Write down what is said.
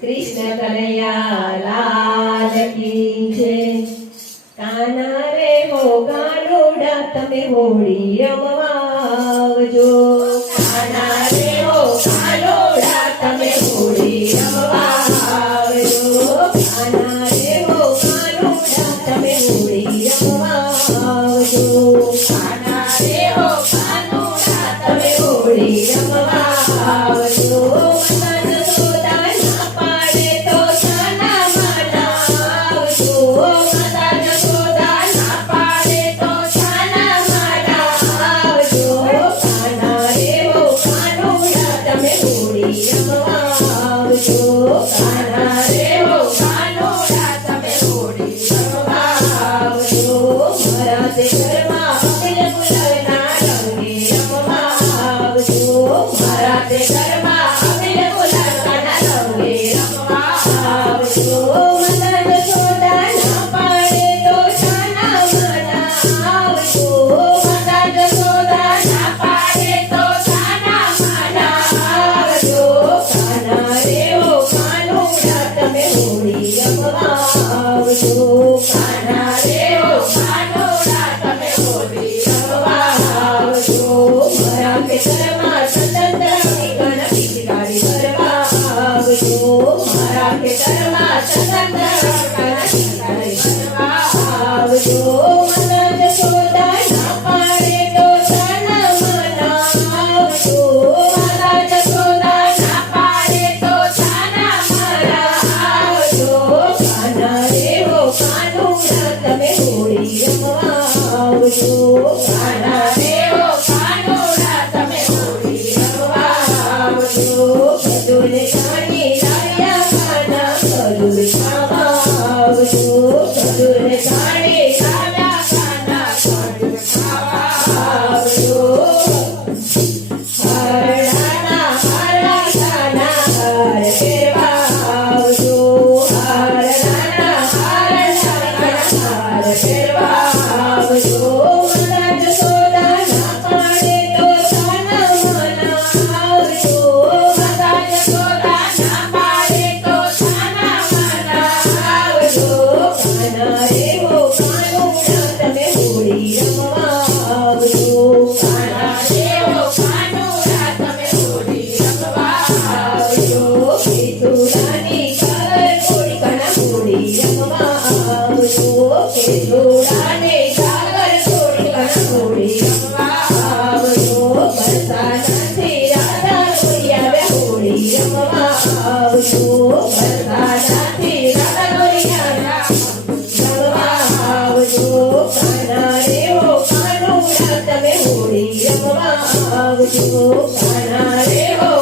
कृष्ण कन्हैया लाल की जय। कान्हा रे हो गानुड़ा तमे होली रमवा आवजो। कान्हा रे हो गानुड़ा तमे होली रमवा आवजो। कान्हा रे हो गानुड़ा तमे होली रमवा आवजो। कान्हा रे हो गानुड़ा तमे होली रमवा आवजो। Kaana re ho